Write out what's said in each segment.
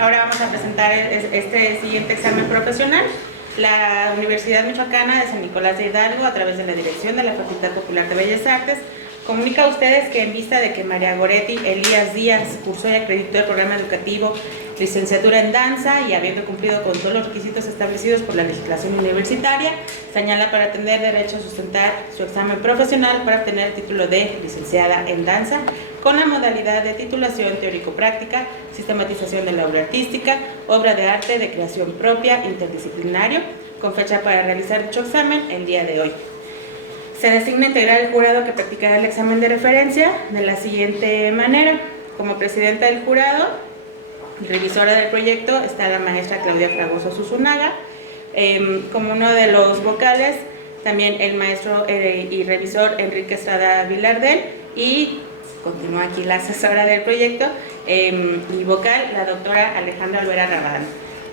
Ahora vamos a presentar este siguiente examen profesional. La Universidad Michoacana de San Nicolás de Hidalgo, a través de la dirección de la Facultad Popular de Bellas Artes, comunica a ustedes que en vista de que María Goretti Elías Díaz cursó y acreditó el programa educativo licenciatura en danza y habiendo cumplido con todos los requisitos establecidos por la legislación universitaria, señala para tener derecho a sustentar su examen profesional para obtener el título de licenciada en danza con la modalidad de titulación teórico-práctica, sistematización de la obra artística, obra de arte de creación propia, interdisciplinario, con fecha para realizar dicho examen el día de hoy. Se designa integrar el jurado que practicará el examen de referencia de la siguiente manera. Como presidenta del jurado, revisora del proyecto, está la maestra Claudia Fragoso Susunaga. Como uno de los vocales, también el maestro y revisor Enrique Estrada Vilardel, y continúa aquí la asesora del proyecto y vocal, la doctora Alejandra Olvera Rabadán.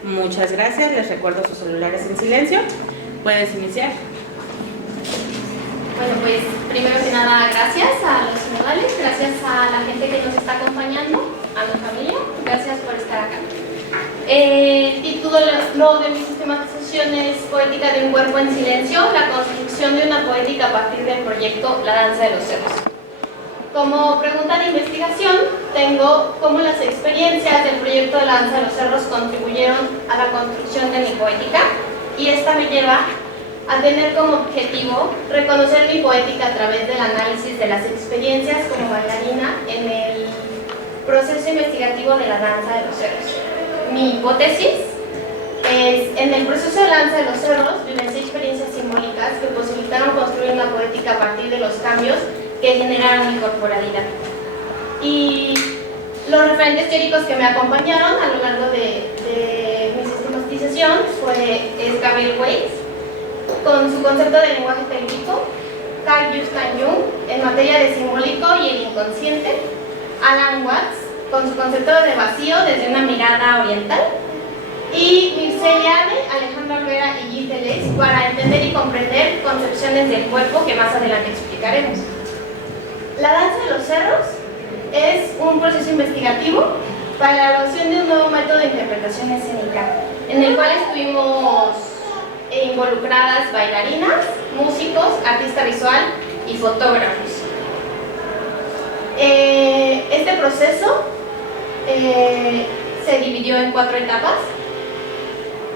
Muchas gracias, les recuerdo sus celulares en silencio. Puedes iniciar. Bueno, pues primero que nada, gracias a los modales, gracias a la gente que nos está acompañando, a mi familia, gracias por estar acá. El título de mi sistematización es Poética de un cuerpo en silencio, la construcción de una poética a partir del proyecto La danza de los cerros. Como pregunta de investigación, tengo cómo las experiencias del proyecto de La danza de los cerros contribuyeron a la construcción de mi poética, y esta me lleva a tener como objetivo reconocer mi poética a través del análisis de las experiencias como bailarina en el proceso investigativo de la danza de los cerros. Mi hipótesis es, en el proceso de la danza de los cerros, vivencié experiencias simbólicas que posibilitaron construir una poética a partir de los cambios que generaron mi corporalidad. Y los referentes teóricos que me acompañaron a lo largo de mi sistematización es Gabriel Weiss, con su concepto de lenguaje técnico, Carl Gustav Jung en materia de simbólico y el inconsciente, Alan Watts con su concepto de vacío desde una mirada oriental, y Mircea Eliade, Alejandra Olvera y Gilles Deleuze para entender y comprender concepciones del cuerpo que más adelante explicaremos. La danza de los cerros es un proceso investigativo para la elaboración de un nuevo método de interpretación escénica, en el cual estuvimos involucradas bailarinas, músicos, artista visual y fotógrafos. Este proceso se dividió en 4 etapas,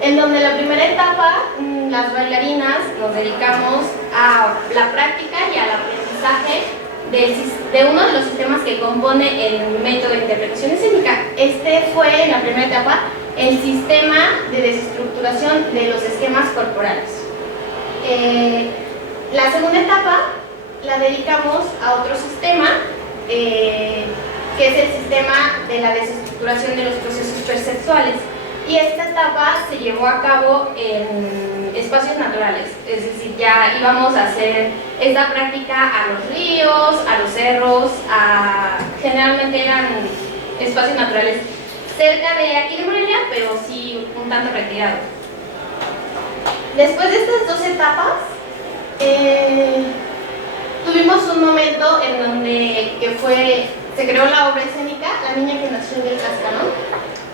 en donde la primera etapa, las bailarinas nos dedicamos a la práctica y al aprendizaje de uno de los sistemas que compone el método de interpretación escénica. Este fue, en la primera etapa, el sistema de desestructuración de los esquemas corporales. La segunda etapa la dedicamos a otro sistema, que es el sistema de la desestructuración de los procesos perceptuales. Y esta etapa se llevó a cabo en espacios naturales, es decir, ya íbamos a hacer esta práctica a los ríos, a los cerros, generalmente eran espacios naturales cerca de aquí de Morelia, pero sí un tanto retirado. Después de estas 2 etapas, tuvimos un momento en donde se creó la obra escénica La niña que nació del cascarón,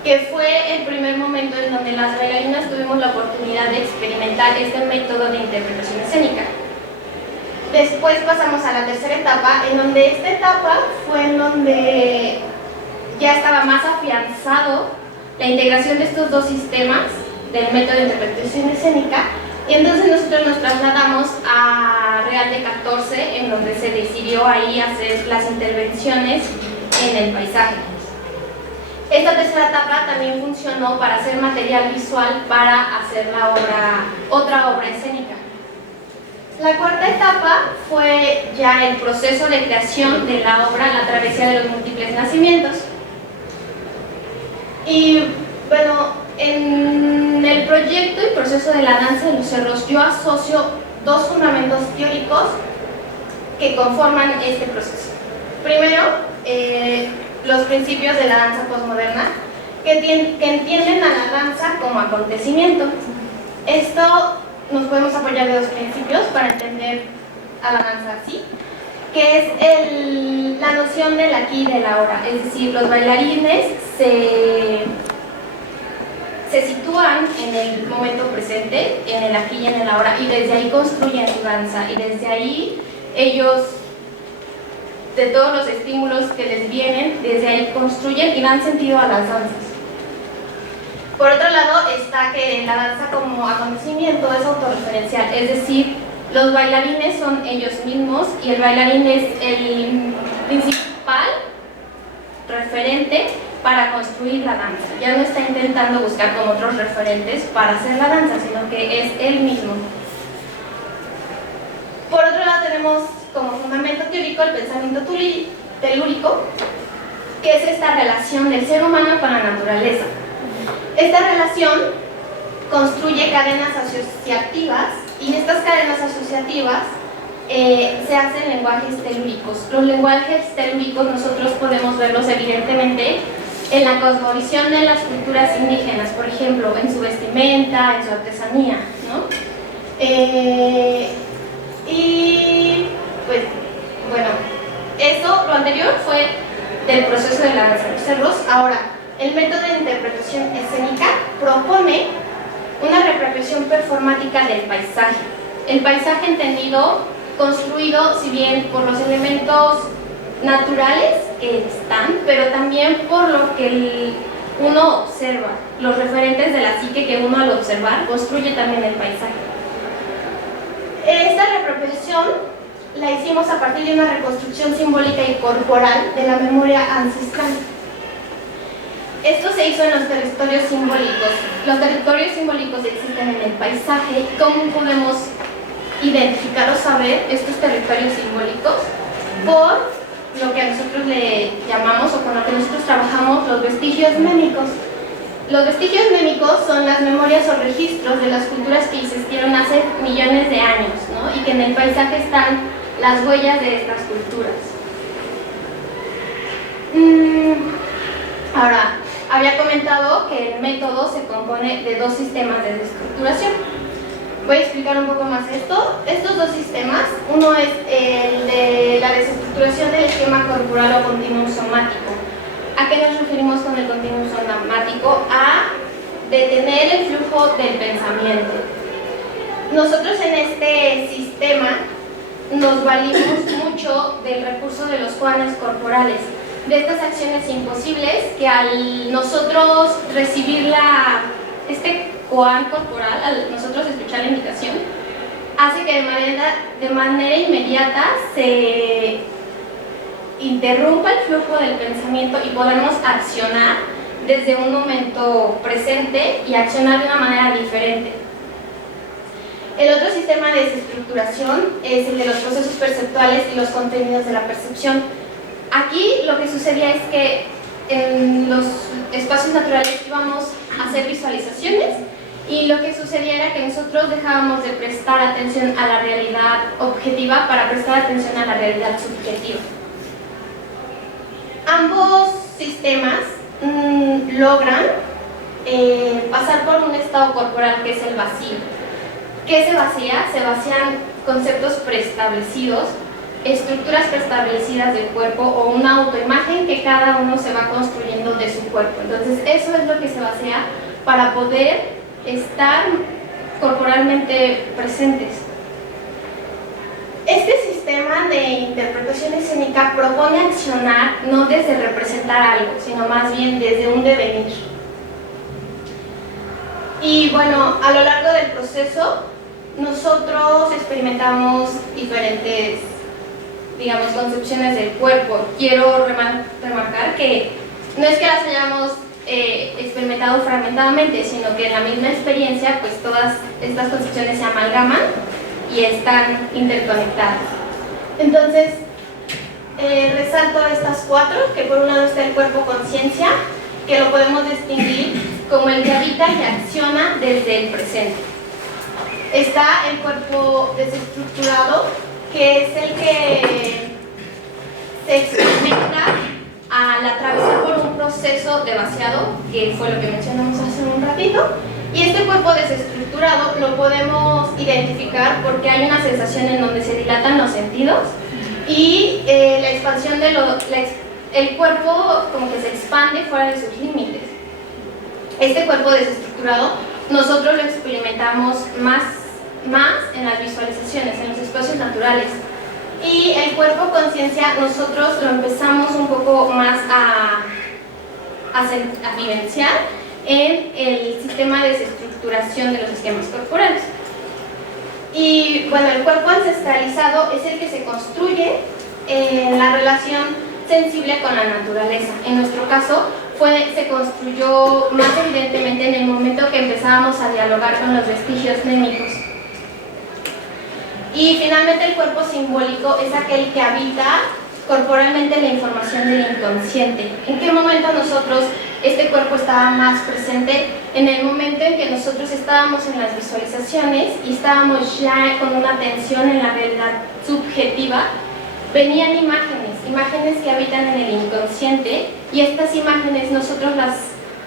que fue el primer momento en donde las bailarinas tuvimos la oportunidad de experimentar este método de interpretación escénica. Después pasamos a la tercera etapa, en donde esta etapa fue en donde ya estaba más afianzado la integración de estos 2 sistemas del método de interpretación escénica, y entonces nosotros nos trasladamos a Real de 14, en donde se decidió ahí hacer las intervenciones en el paisaje. Esta tercera etapa también funcionó para hacer material visual para hacer otra obra escénica. La cuarta etapa fue ya el proceso de creación de la obra La travesía de los múltiples nacimientos. Y bueno, en el proyecto y proceso de la danza de los cerros yo asocio 2 fundamentos teóricos que conforman este proceso. Primero, los principios de la danza postmoderna, que entienden a la danza como acontecimiento. Esto nos podemos apoyar de 2 principios para entender a la danza así, que es la noción del aquí y del ahora, es decir, los bailarines se se sitúan en el momento presente, en el aquí y en el ahora, y desde ahí construyen su danza, y desde ahí ellos, de todos los estímulos que les vienen, desde ahí construyen y dan sentido a las danzas. Por otro lado está que la danza como acontecimiento es autorreferencial, es decir, los bailarines son ellos mismos y el bailarín es el principal referente para construir la danza. Ya no está intentando buscar como otros referentes para hacer la danza, sino que es él mismo. Por otro lado tenemos como fundamento teórico el pensamiento telúrico, que es esta relación del ser humano con la naturaleza. Esta relación construye cadenas asociativas y estas cadenas asociativas se hacen lenguajes telúricos. Los lenguajes telúricos nosotros podemos verlos evidentemente en la cosmovisión de las culturas indígenas, por ejemplo, en su vestimenta, en su artesanía, ¿no? Y pues, bueno, eso, lo anterior fue del proceso de la danza de los cerros. Ahora, el método de interpretación escénica propone una representación performática del paisaje. El paisaje entendido, construido, si bien por los elementos naturales que están, pero también por lo que uno observa, los referentes de la psique que uno al observar construye también el paisaje. Esta representación la hicimos a partir de una reconstrucción simbólica y corporal de la memoria ancestral. Esto se hizo en los territorios simbólicos. Los territorios simbólicos existen en el paisaje. ¿Cómo podemos identificar o saber estos territorios simbólicos? Por lo que a nosotros le llamamos, o con lo que nosotros trabajamos, los vestigios mémicos. Los vestigios mémicos son las memorias o registros de las culturas que existieron hace millones de años, ¿no? Y que en el paisaje están las huellas de estas culturas. Ahora, había comentado que el método se compone de dos sistemas de desestructuración. Voy a explicar un poco más esto. Estos dos sistemas, uno es el de la desestructuración del esquema corporal o continuum somático. ¿A qué nos referimos con el continuum somático? A detener el flujo del pensamiento. Nosotros en este sistema nos valimos mucho del recurso de los koanes corporales, de estas acciones imposibles que al nosotros recibir este koan corporal, al nosotros escuchar la indicación, hace que de manera inmediata se interrumpa el flujo del pensamiento y podemos accionar desde un momento presente y accionar de una manera diferente. El otro sistema de desestructuración es el de los procesos perceptuales y los contenidos de la percepción. Aquí lo que sucedía es que en los espacios naturales íbamos a hacer visualizaciones y lo que sucedía era que nosotros dejábamos de prestar atención a la realidad objetiva para prestar atención a la realidad subjetiva. Ambos sistemas logran pasar por un estado corporal que es el vacío. ¿Qué se vacía? Se vacían conceptos preestablecidos, estructuras preestablecidas del cuerpo o una autoimagen que cada uno se va construyendo de su cuerpo. Entonces eso es lo que se vacía para poder estar corporalmente presentes. Este sistema de interpretación escénica propone accionar no desde representar algo, sino más bien desde un devenir. Y bueno, a lo largo del proceso nosotros experimentamos diferentes, digamos, concepciones del cuerpo. Quiero remarcar que no es que las hayamos experimentado fragmentadamente, sino que en la misma experiencia pues todas estas concepciones se amalgaman y están interconectadas. Entonces, resalto estas cuatro, que por un lado está el cuerpo conciencia, que lo podemos distinguir como el que habita y acciona desde el presente. Está el cuerpo desestructurado, que es el que se experimenta al atravesar por un proceso de vaciado, que fue lo que mencionamos hace un ratito. Y este cuerpo desestructurado lo podemos identificar porque hay una sensación en donde se dilatan los sentidos y la expansión de el cuerpo como que se expande fuera de sus límites. Este cuerpo desestructurado nosotros lo experimentamos más en las visualizaciones, en los espacios naturales. Y el cuerpo conciencia nosotros lo empezamos un poco más a vivenciar en el sistema de desestructuración de los esquemas corporales. Y bueno, el cuerpo ancestralizado es el que se construye en la relación sensible con la naturaleza. En nuestro caso, se construyó más evidentemente en el momento que empezábamos a dialogar con los vestigios némicos. Y finalmente el cuerpo simbólico es aquel que habita corporalmente la información del inconsciente. ¿En qué momento nosotros este cuerpo estaba más presente? En el momento en que nosotros estábamos en las visualizaciones y estábamos ya con una atención en la realidad subjetiva, venían imágenes que habitan en el inconsciente, y estas imágenes nosotros las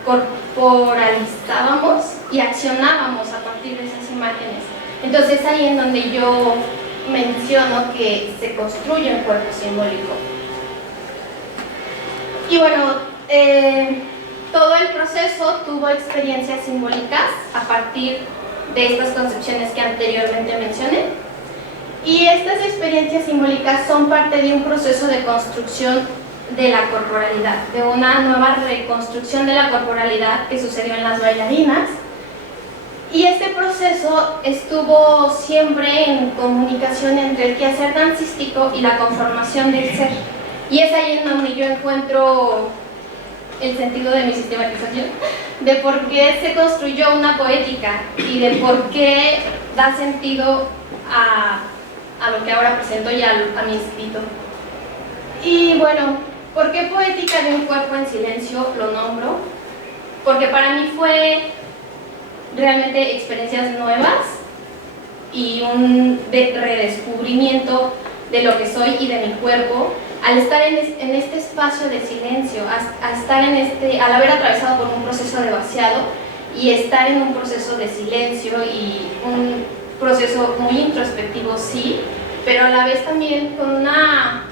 corporalizábamos y accionábamos a partir de esas imágenes. Entonces ahí en donde yo menciono que se construye un cuerpo simbólico. Y bueno, todo el proceso tuvo experiencias simbólicas a partir de estas concepciones que anteriormente mencioné. Y estas experiencias simbólicas son parte de un proceso de construcción de la corporalidad, de una nueva reconstrucción de la corporalidad que sucedió en las bailarinas. Y este proceso estuvo siempre en comunicación entre el quehacer dancístico y la conformación del ser. Y es ahí en donde yo encuentro el sentido de mi sistematización, de por qué se construyó una poética y de por qué da sentido a lo que ahora presento y a mi escrito. Y bueno, ¿por qué poética de un cuerpo en silencio? Lo nombro porque para mí fue realmente experiencias nuevas y un redescubrimiento de lo que soy y de mi cuerpo al estar en este espacio de silencio, al haber atravesado por un proceso de vaciado y estar en un proceso de silencio y un proceso muy introspectivo, sí, pero a la vez también con una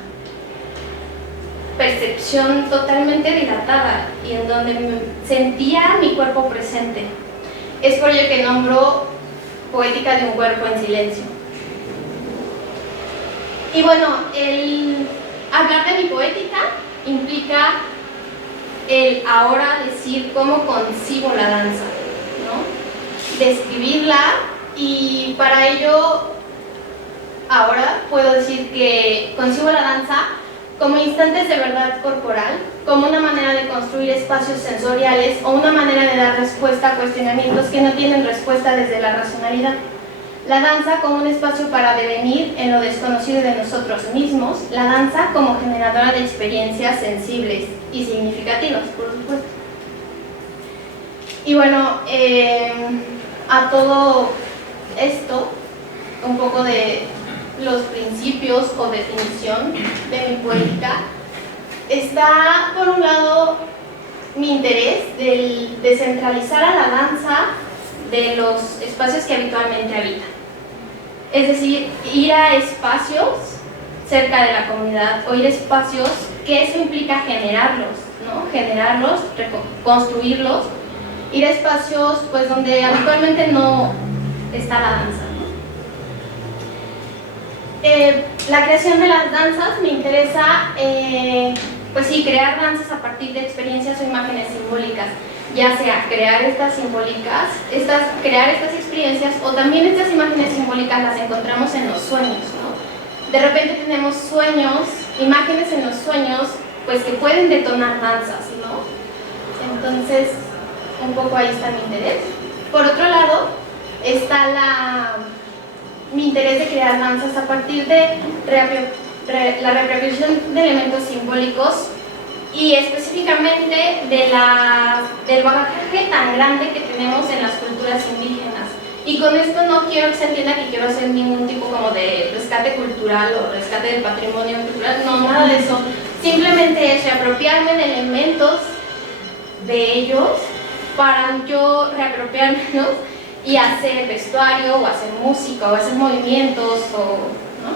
percepción totalmente dilatada y en donde sentía mi cuerpo presente. Es por ello que nombro poética de un cuerpo en silencio. Y bueno, el hablar de mi poética implica el ahora decir cómo concibo la danza, ¿no? Describirla, y para ello ahora puedo decir que concibo la danza como instantes de verdad corporal, como una manera de construir espacios sensoriales o una manera de dar respuesta a cuestionamientos que no tienen respuesta desde la racionalidad. La danza como un espacio para devenir en lo desconocido de nosotros mismos, la danza como generadora de experiencias sensibles y significativas, por supuesto. Y bueno, a todo esto, un poco de los principios o definición de mi poética, está por un lado mi interés del descentralizar a la danza de los espacios que habitualmente habitan. Es decir, ir a espacios cerca de la comunidad o ir a espacios que eso implica generarlos, ¿no? Generarlos, construirlos, ir a espacios pues donde habitualmente no está la danza, ¿no? La creación de las danzas me interesa, pues sí, crear danzas a partir de experiencias o imágenes simbólicas, ya sea crear estas simbólicas, crear estas experiencias, o también estas imágenes simbólicas las encontramos en los sueños, ¿no? De repente tenemos sueños, imágenes en los sueños, pues que pueden detonar danzas, ¿no? Entonces, un poco ahí está mi interés. Por otro lado, está mi interés de crear danzas a partir de la reproducción de elementos simbólicos y específicamente del bagaje tan grande que tenemos en las culturas indígenas. Y con esto no quiero que se entienda que quiero hacer ningún tipo como de rescate cultural o rescate del patrimonio cultural, no, nada de eso. Simplemente es reapropiarme de elementos de ellos para yo reapropiarme, ¿no? Y hacer vestuario, o hacer música, o hacer movimientos, ¿no?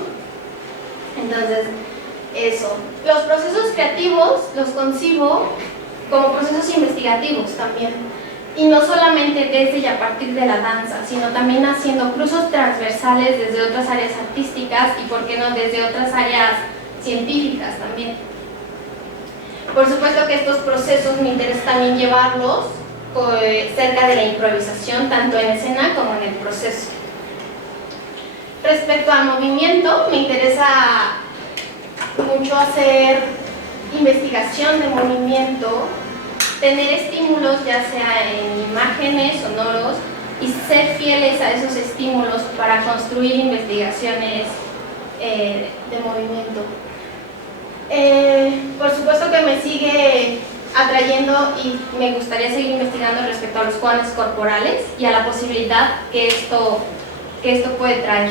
Entonces, eso. Los procesos creativos los concibo como procesos investigativos también. Y no solamente desde y a partir de la danza, sino también haciendo cruces transversales desde otras áreas artísticas y, por qué no, desde otras áreas científicas también. Por supuesto que estos procesos me interesa también llevarlos cerca de la improvisación, tanto en escena como en el proceso. Respecto al movimiento, me interesa mucho hacer investigación de movimiento, tener estímulos ya sea en imágenes, sonoros, y ser fieles a esos estímulos para construir investigaciones de movimiento. Por supuesto que me sigue atrayendo y me gustaría seguir investigando respecto a los juanes corporales y a la posibilidad que esto puede traer.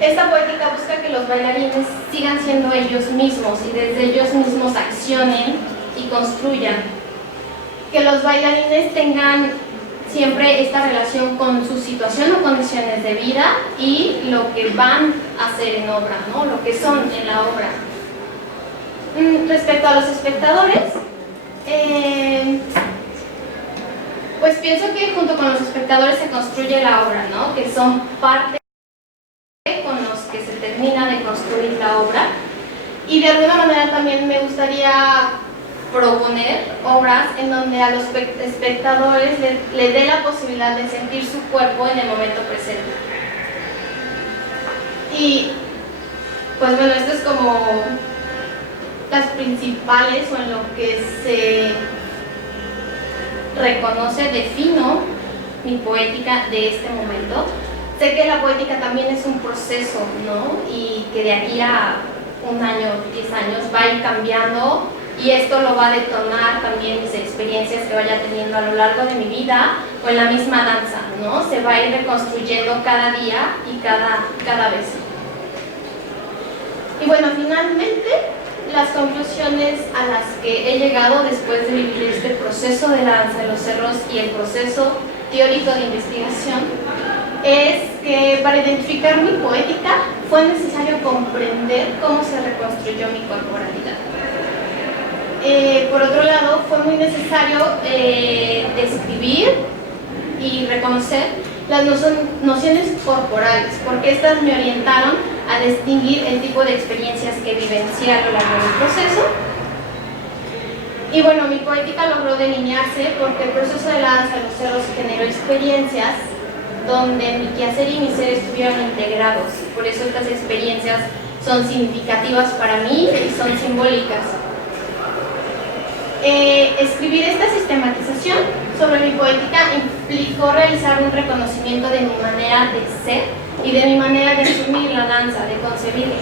Esta poética busca que los bailarines sigan siendo ellos mismos y desde ellos mismos accionen y construyan. Que los bailarines tengan siempre esta relación con su situación o condiciones de vida y lo que van a hacer en obra, ¿no? Lo que son en la obra. Respecto a los espectadores, pues pienso que junto con los espectadores se construye la obra, ¿no? Que son parte con los que se termina de construir la obra, y de alguna manera también me gustaría proponer obras en donde a los espectadores le dé la posibilidad de sentir su cuerpo en el momento presente. Y pues bueno, esto es como las principales o en lo que se reconoce, defino mi poética de este momento. Sé que la poética también es un proceso, ¿no? Y que de aquí a un año, 10 años va a ir cambiando, y esto lo va a detonar también mis experiencias que vaya teniendo a lo largo de mi vida o en la misma danza, ¿no? Se va a ir reconstruyendo cada día y cada vez. Y bueno, finalmente, las conclusiones a las que he llegado después de vivir este proceso de la danza de los cerros y el proceso teórico de investigación es que para identificar mi poética fue necesario comprender cómo se reconstruyó mi corporalidad. Por otro lado, fue muy necesario describir y reconocer las nociones corporales, porque estas me orientaron a distinguir el tipo de experiencias que vivencié a lo largo del proceso. Y bueno, mi poética logró delinearse porque el proceso de la danza de los cerros generó experiencias donde mi quehacer y mi ser estuvieron integrados. Por eso estas experiencias son significativas para mí y son simbólicas. Escribir esta sistematización sobre mi poética implicó realizar un reconocimiento de mi manera de ser y de mi manera de asumir la danza, de concebirla.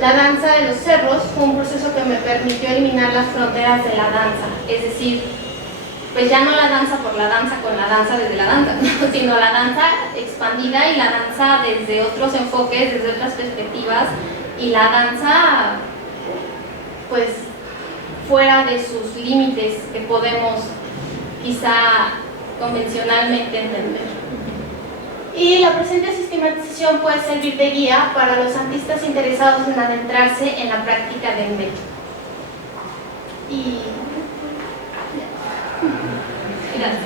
La danza de los cerros fue un proceso que me permitió eliminar las fronteras de la danza, es decir, pues ya no la danza por la danza con la danza desde la danza, ¿no? Sino la danza expandida y la danza desde otros enfoques, desde otras perspectivas, y la danza pues fuera de sus límites que podemos quizá convencionalmente entender. Y la presente sistematización puede servir de guía para los artistas interesados en adentrarse en la práctica del método. Y gracias.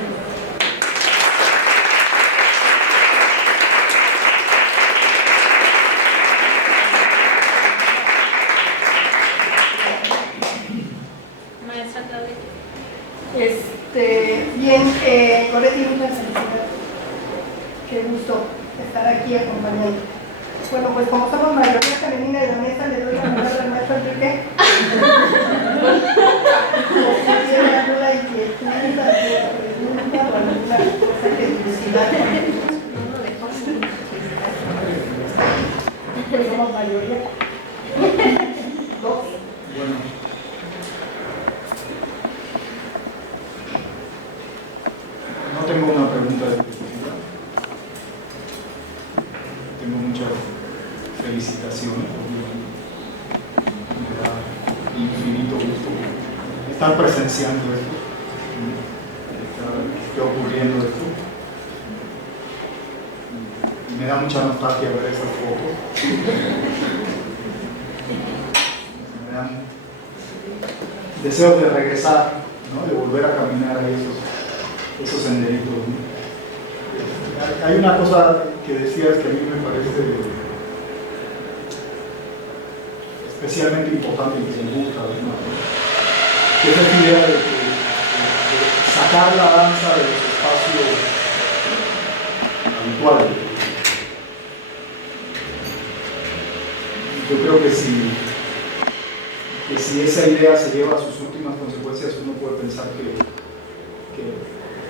Maestra Claudia. Bien, Loretti, muchas felicidades. Qué gusto estar aquí acompañando. Bueno, pues como somos mayoría femenina de la mesa, le doy la palabra al maestro Enrique. Si tiene alguna inquietud, alguna pregunta o alguna cosa que curiosidad. Somos mayoría. Dos. Bueno. No tengo una pregunta de específica. Tengo muchas felicitaciones. Me da infinito gusto estar presenciando esto, que esté ocurriendo esto. Y me da mucha nostalgia ver esas fotos. Me dan deseos de regresar ¿no? De volver a caminar ahí esos senderitos, ¿no? Hay una cosa que decías que a mí me parece especialmente importante y que me gusta, ¿no? Que es esa idea de sacar la danza de los espacios habituales. Yo creo que si esa idea se lleva a sus últimas consecuencias, uno puede pensar que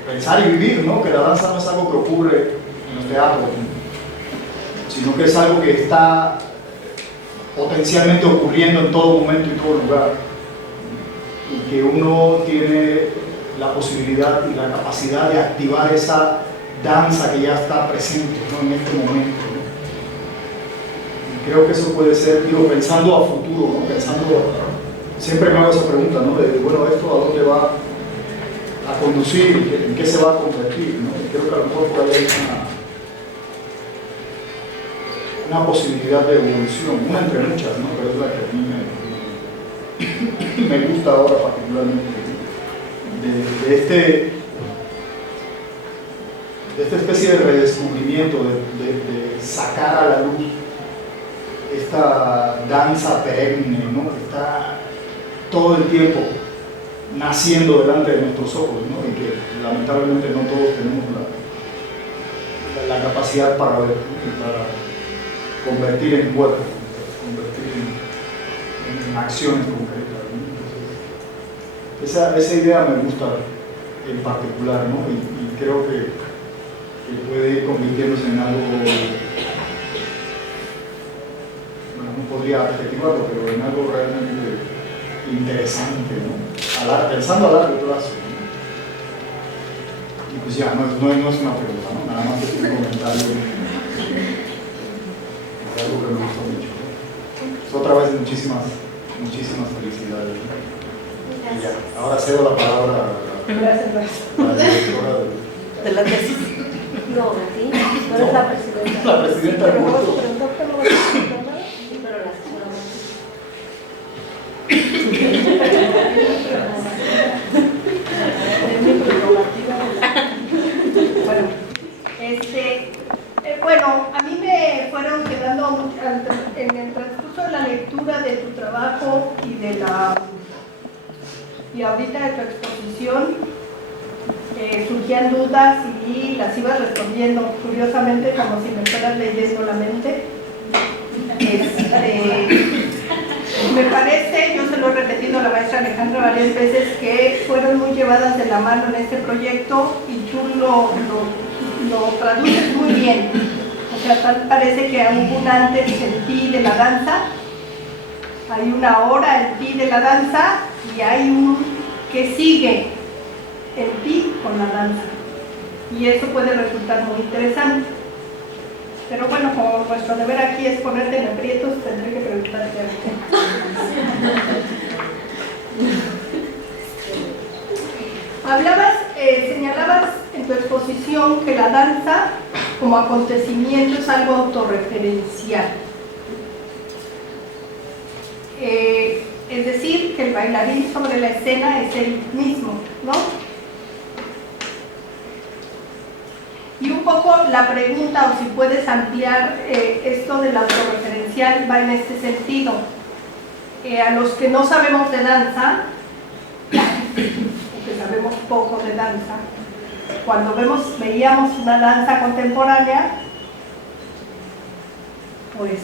pensar y vivir, ¿no? Que la danza no es algo que ocurre en los teatros, ¿no? Sino que es algo que está potencialmente ocurriendo en todo momento y todo lugar, y que uno tiene la posibilidad y la capacidad de activar esa danza que ya está presente, ¿no? En este momento, ¿no? Y creo que eso puede ser, digo, pensando a futuro, ¿no? Siempre me hago esa pregunta, ¿no? De, bueno, ¿esto a dónde va a conducir? ¿En qué se va a convertir? ¿No? Y creo que a lo mejor por ahí hay una posibilidad de evolución, una entre muchas, ¿no? Pero es la que a mí me gusta ahora particularmente, de esta especie de redescubrimiento, de sacar a la luz esta danza perenne, ¿no? Que está todo el tiempo naciendo delante de nuestros ojos, ¿no? Y que lamentablemente no todos tenemos la capacidad para ver, ¿no? Para convertir en cuerpo, convertir en acciones concretas, ¿no? Entonces, esa idea me gusta en particular, ¿no? Y creo que puede ir convirtiéndose en algo, bueno, no podría adjetivarlo, pero en algo realmente interesante, ¿no? Pensando a largo plazo, ¿no? Y pues ya, no es una pregunta, ¿no? Nada más es un comentario. Es algo que me gustó mucho. Pues otra vez muchísimas felicidades. Y ya, ahora cedo la palabra a la directora De la tesis. No, a ti. No eres la presidenta. La presidenta del Pero no vas a curso. preguntar, pero no vas a preguntar nada. Pero la es mi prerrogativa. Bueno, a mí me fueron quedando en el transcurso de la lectura de tu trabajo y ahorita de tu exposición, surgían dudas y las ibas respondiendo curiosamente como si me fueras leyendo la mente. Me parece, yo se lo he repetido a la maestra Alejandra varias veces, que fueron muy llevadas de la mano en este proyecto y tú lo traduces muy bien. O sea, tal parece que hay un antes en ti de la danza, hay una hora en ti de la danza y hay un que sigue en ti con la danza. Y eso puede resultar muy interesante. Pero bueno, como nuestro deber aquí es ponerte en aprietos, tendré que preguntarte a usted. Señalabas en tu exposición que la danza como acontecimiento es algo autorreferencial. Es decir, que el bailarín sobre la escena es él mismo, ¿no? Y un poco la pregunta, o si puedes ampliar esto del autorreferencial, va en este sentido. A los que no sabemos de danza, o que sabemos poco de danza, cuando veíamos una danza contemporánea, pues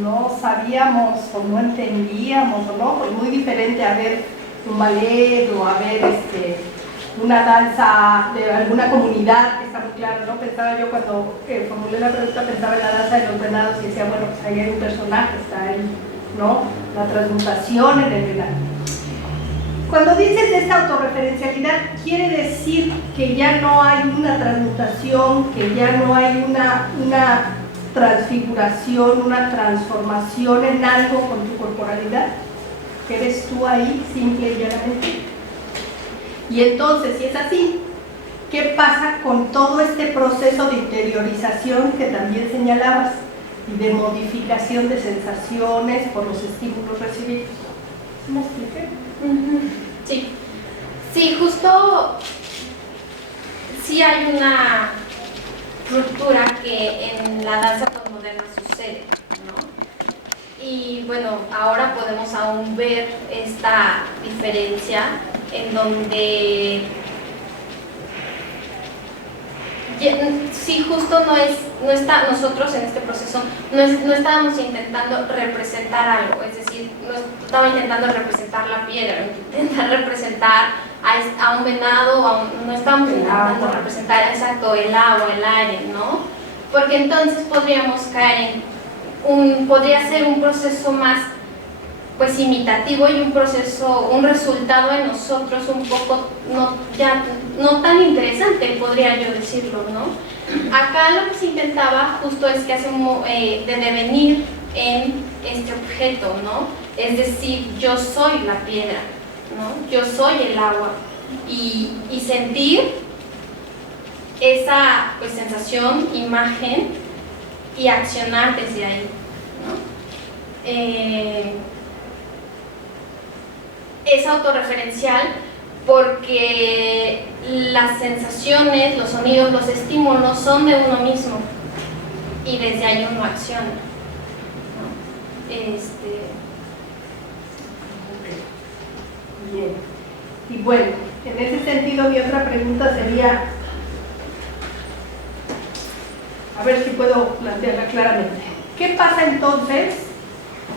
no sabíamos o no entendíamos, o no, pues muy diferente a ver un ballet o a ver una danza de alguna comunidad, que está muy claro, ¿no? Pensaba yo cuando formulé la pregunta, pensaba en la danza de los venados y decía, bueno, pues ahí hay un personaje, está ahí, ¿no? La transmutación en el venado. Cuando dices de esta autorreferencialidad, quiere decir que ya no hay una transmutación, que ya no hay una transfiguración, una transformación en algo con tu corporalidad, que eres tú ahí, simple y llanamente. Y entonces, si es así, ¿qué pasa con todo este proceso de interiorización que también señalabas y de modificación de sensaciones por los estímulos recibidos? ¿Me expliqué? Sí. Sí, justo sí hay una ruptura que en la danza postmoderna sucede, ¿no? Y bueno, ahora podemos aún ver esta diferencia en donde sí, justo nosotros en este proceso no estábamos intentando representar algo, es decir, no estaba intentando representar la piedra, intentar representar a un venado, no estábamos intentando representar exacto el agua, el aire, ¿no? Porque entonces podríamos caer podría ser un proceso más pues imitativo y un resultado en nosotros un poco no tan interesante, podría yo decirlo, ¿no? Acá lo que se intentaba justo es que hacemos de devenir en este objeto, ¿no? Es decir, yo soy la piedra, ¿no? Yo soy el agua y sentir esa pues sensación, imagen y accionar desde ahí, ¿no? Es autorreferencial porque las sensaciones, los sonidos, los estímulos son de uno mismo y desde ahí uno acciona, ¿no? Bien. Y bueno, en ese sentido mi otra pregunta sería, a ver si puedo plantearla claramente. ¿Qué pasa entonces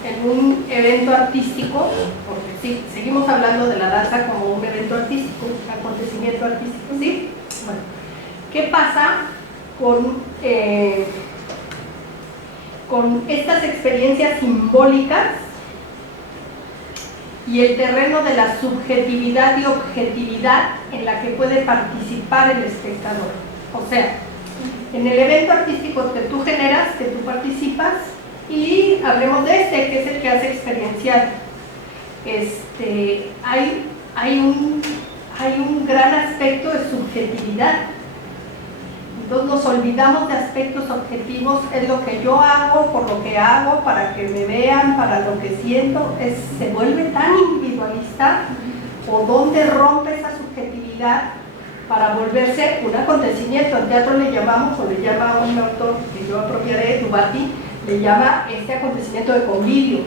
en un evento artístico? Porque sí, seguimos hablando de la danza como un evento artístico, un acontecimiento artístico, ¿sí? Bueno, ¿qué pasa con estas experiencias simbólicas y el terreno de la subjetividad y objetividad en la que puede participar el espectador? O sea, en el evento artístico que tú generas, que tú participas, y hablemos de que es el que hace experiencial. Hay un gran aspecto de subjetividad. Entonces nos olvidamos de aspectos objetivos, es lo que yo hago, por lo que hago, para que me vean, para lo que siento, se vuelve tan individualista, o donde rompe esa subjetividad para volverse un acontecimiento. En teatro le llamamos, o le llama un autor que yo apropiaré, Dubati, le llama este acontecimiento de convivio,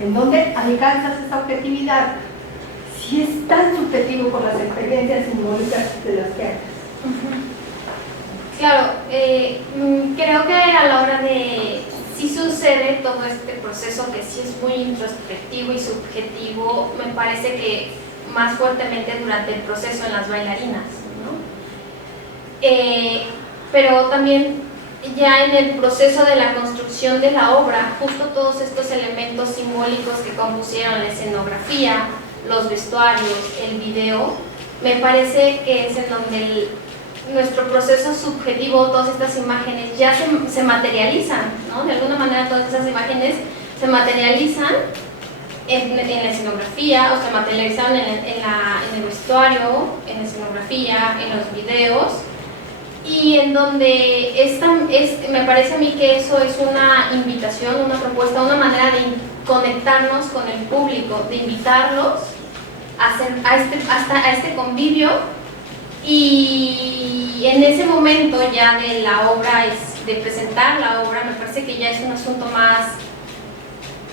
en donde alcanzas esa objetividad. Si es tan subjetivo con las experiencias simbólicas de las que haces. Claro, creo que a la hora de sí sucede todo este proceso que sí es muy introspectivo y subjetivo, me parece que más fuertemente durante el proceso en las bailarinas, ¿no? Pero también ya en el proceso de la construcción de la obra, justo todos estos elementos simbólicos que compusieron la escenografía, los vestuarios, el video, me parece que es en donde nuestro proceso subjetivo, todas estas imágenes ya se materializan, ¿no? De alguna manera todas esas imágenes se materializan en la escenografía, o se materializan en el vestuario, en la escenografía, en los videos, y en donde me parece a mí que eso es una invitación, una propuesta, una manera de conectarnos con el público, de invitarlos a este convivio. Y en ese momento ya de la obra, de presentar la obra, me parece que ya es un asunto más,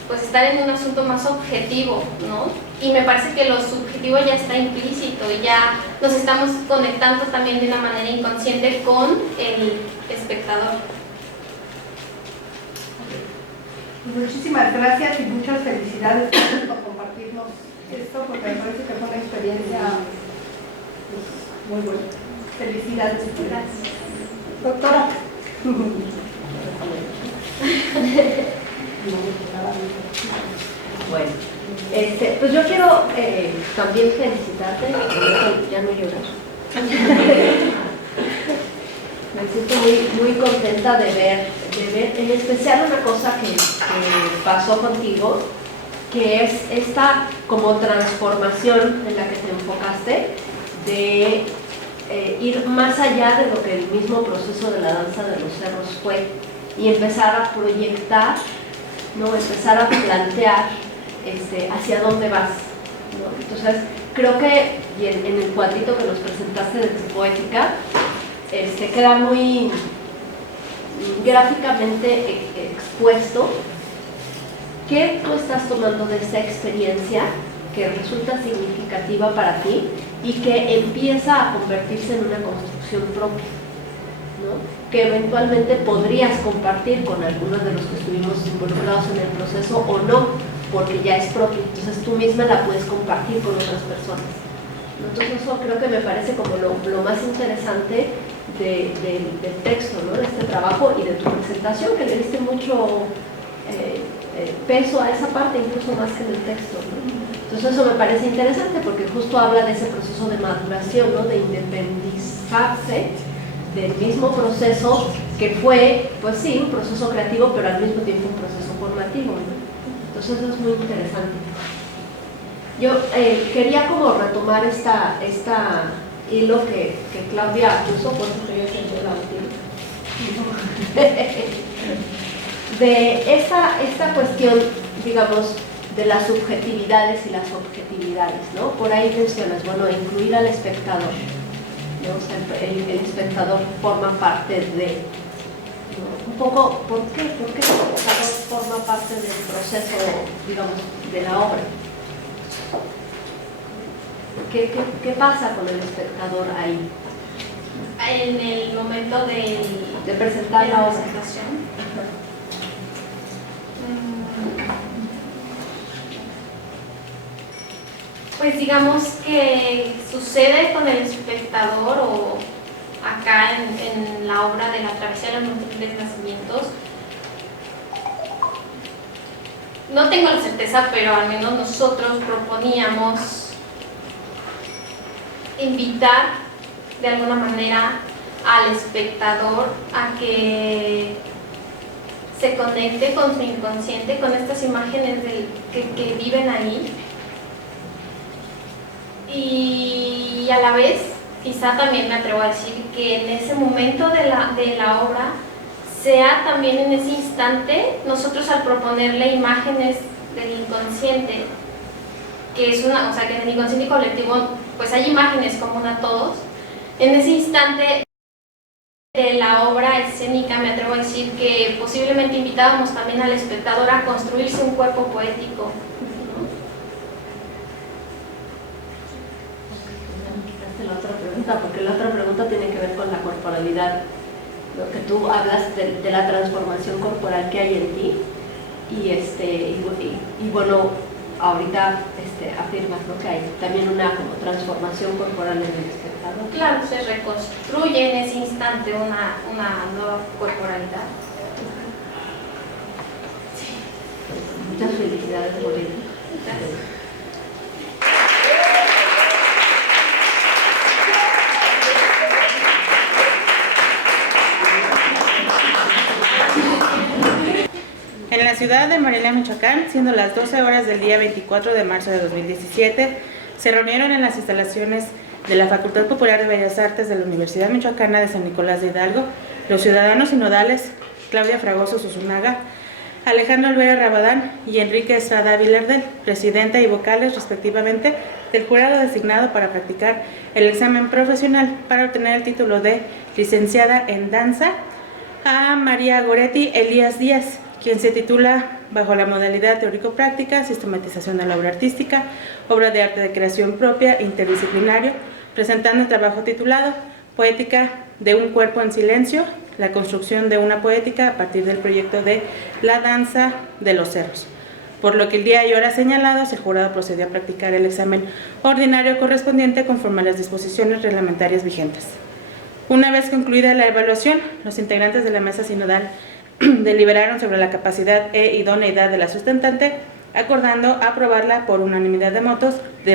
pues estar en un asunto más objetivo, ¿no? Y me parece que lo subjetivo ya está implícito y ya nos estamos conectando también de una manera inconsciente con el espectador. Muchísimas gracias y muchas felicidades por compartirnos esto, porque me parece que fue una experiencia muy buena. Felicidades. Gracias. Doctora. Bueno, pues yo quiero también felicitarte, ya no llorar. Me siento muy contenta de ver en especial una cosa que pasó contigo, que es esta como transformación en la que te enfocaste de ir más allá de lo que el mismo proceso de la danza de los cerros fue y empezar a proyectar, ¿no? Empezar a plantear hacia dónde vas, ¿no? Entonces, creo que y en el cuadrito que nos presentaste de tu poética, queda muy gráficamente expuesto qué tú estás tomando de esa experiencia que resulta significativa para ti y que empieza a convertirse en una construcción propia, ¿no? Que eventualmente podrías compartir con algunos de los que estuvimos involucrados en el proceso o no, porque ya es propia, entonces tú misma la puedes compartir con otras personas. Entonces eso creo que me parece como lo más interesante del texto, ¿no? De este trabajo y de tu presentación, que le diste mucho peso a esa parte, incluso más que en el texto, ¿no? Entonces eso me parece interesante porque justo habla de ese proceso de maduración, ¿no? De independizarse del mismo proceso que fue, pues sí, un proceso creativo, pero al mismo tiempo un proceso formativo, ¿no? Entonces eso es muy interesante. Yo quería como retomar esta hilo que Claudia puso, por eso que yo senté la última, de esta cuestión, digamos, de las subjetividades y las objetividades, ¿no? Por ahí mencionas, bueno, incluir al espectador, ¿no? O sea, el espectador forma parte de, ¿no? Un poco, ¿por qué el espectador forma parte del proceso, digamos, de la obra? ¿Qué pasa con el espectador ahí? En el momento de presentar la obra. presentación. Pues digamos que sucede con el espectador o acá en la obra de la travesía de los múltiples nacimientos. No tengo la certeza, pero al menos nosotros proponíamos invitar de alguna manera al espectador a que se conecte con su inconsciente, con estas imágenes que viven ahí, y a la vez quizá también me atrevo a decir que en ese momento de la obra sea también en ese instante nosotros al proponerle imágenes del inconsciente, que es una, o sea, que en el inconsciente colectivo pues hay imágenes comunes a todos. En ese instante de la obra escénica me atrevo a decir que posiblemente invitábamos también al espectador a construirse un cuerpo poético, ¿no? Me quitaste la otra pregunta, porque la otra pregunta tiene que ver con la corporalidad, ¿no? Que tú hablas de la transformación corporal que hay en ti y bueno, ahorita afirmas, ¿no? Que hay también una como transformación corporal en el espectador. Claro, se reconstruye en ese instante una nueva corporalidad. Muchas felicidades, Morena. Gracias. En la ciudad de Morelia, Michoacán, siendo las 12 horas del día 24 de marzo de 2017, se reunieron en las instalaciones de la Facultad Popular de Bellas Artes de la Universidad Michoacana de San Nicolás de Hidalgo los ciudadanos sinodales Claudia Fragoso Susunaga, Alejandro Olvera Rabadán y Enrique Estrada Vilardel, presidenta y vocales respectivamente del jurado designado para practicar el examen profesional para obtener el título de licenciada en danza, a María Goretti Elías Díaz, quien se titula bajo la modalidad teórico-práctica, sistematización de la obra artística, obra de arte de creación propia, interdisciplinario, presentando el trabajo titulado Poética de un cuerpo en silencio, la construcción de una poética a partir del proyecto de La danza de los cerros. Por lo que el día y hora señalados, el jurado procedió a practicar el examen ordinario correspondiente conforme a las disposiciones reglamentarias vigentes. Una vez concluida la evaluación, los integrantes de la mesa sinodal deliberaron sobre la capacidad e idoneidad de la sustentante, acordando aprobarla por unanimidad de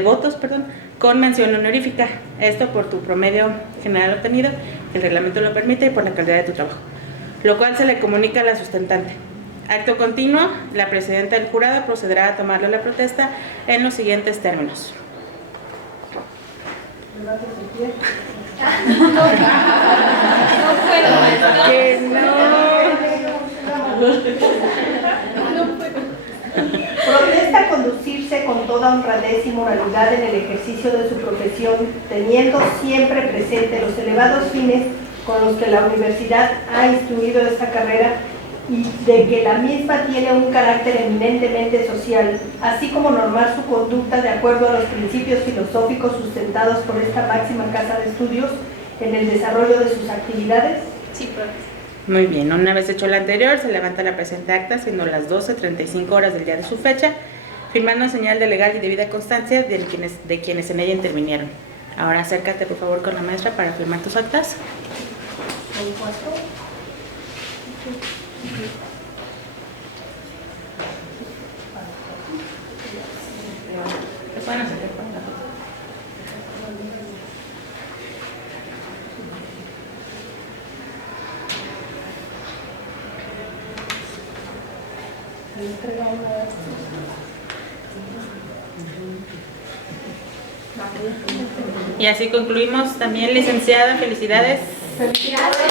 votos, con mención honorífica, esto por tu promedio general obtenido, el reglamento lo permite, y por la calidad de tu trabajo, lo cual se le comunica a la sustentante. Acto continuo, la presidenta del jurado procederá a tomarle la protesta en los siguientes términos. Que Protesta conducirse con toda toda honradez y moralidad en el ejercicio de su profesión, teniendo siempre presente los elevados fines con los que la universidad ha instruido esta carrera y de que la misma tiene un carácter eminentemente social, así como normar su conducta de acuerdo a los principios filosóficos sustentados por esta máxima casa de estudios en el desarrollo de sus actividades? Sí, profe. Muy bien, una vez hecho lo anterior, se levanta la presente acta, siendo las 12:35 horas del día de su fecha, firmando en señal de legal y debida constancia de quienes en ella intervinieron. Ahora acércate por favor con la maestra para firmar tus actas. ¿Te pueden acercar con la foto? Y así concluimos también, licenciada, felicidades. Gracias.